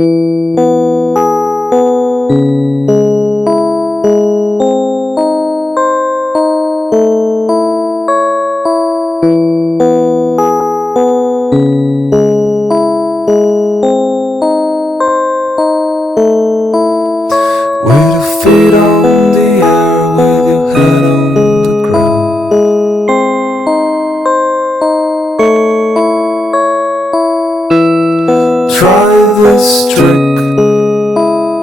With your feet on the air, with your head on the ground. Try this trick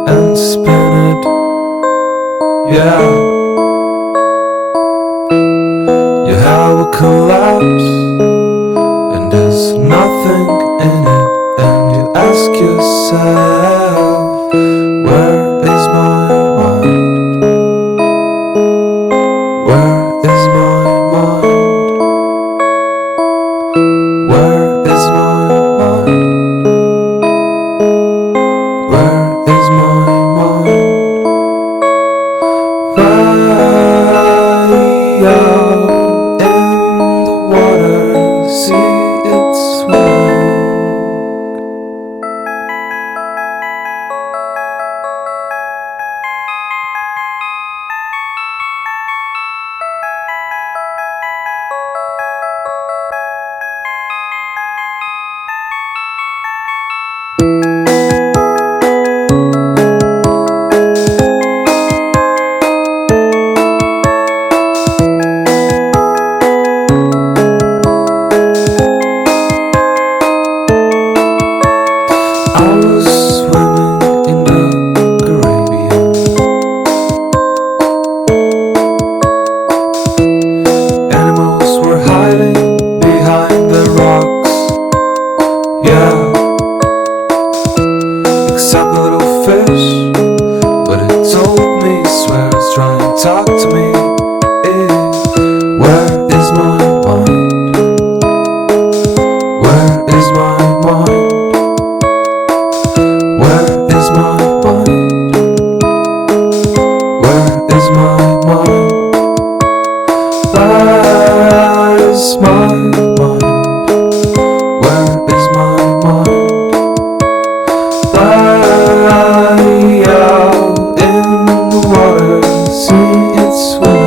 and spin it, yeah. Your hair will collapse and there's nothing in it. And you ask yourself, where is my mind? Where is my mind? Where is my mind? Where is my mind? Fly out in the water, see it swim. I was swimming in the Caribbean. Animals were hiding behind the rocks, yeah. Except the little fish, but it told me, swear it's trying to talk to me. Where is my mind? Where is my mind? Where is my mind? Where is my mind? Where is my mind? Where is my mind? Fly out in the water, see it swim.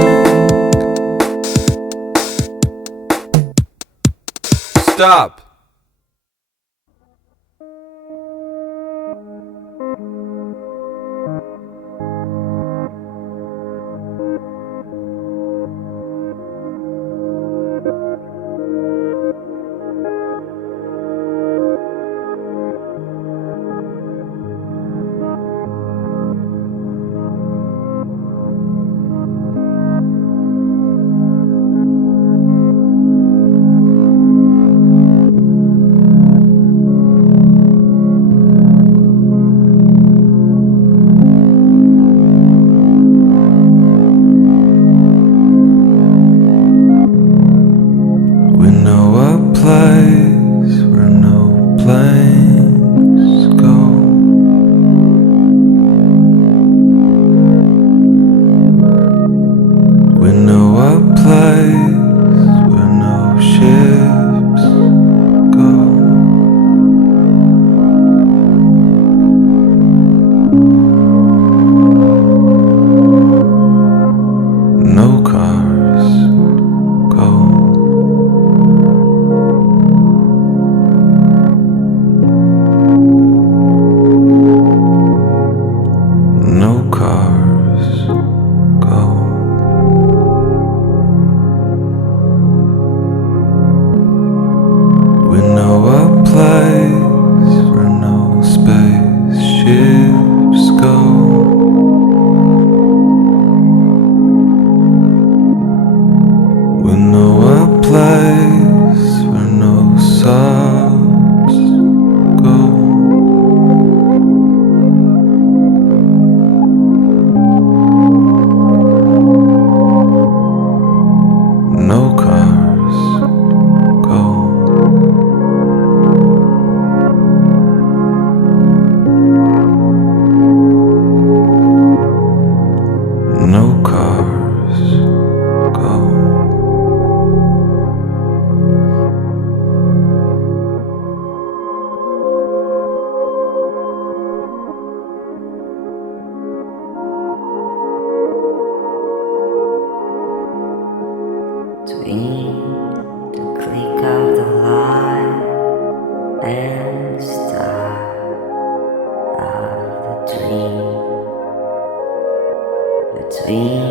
between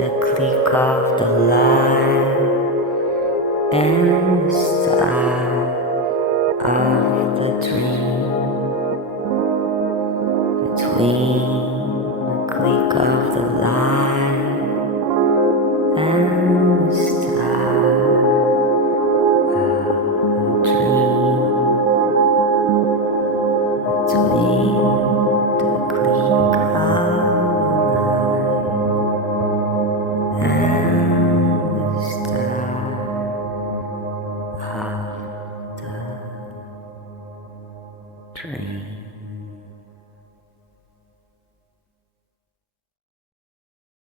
the click of the light and the start of the dream, between the click of the light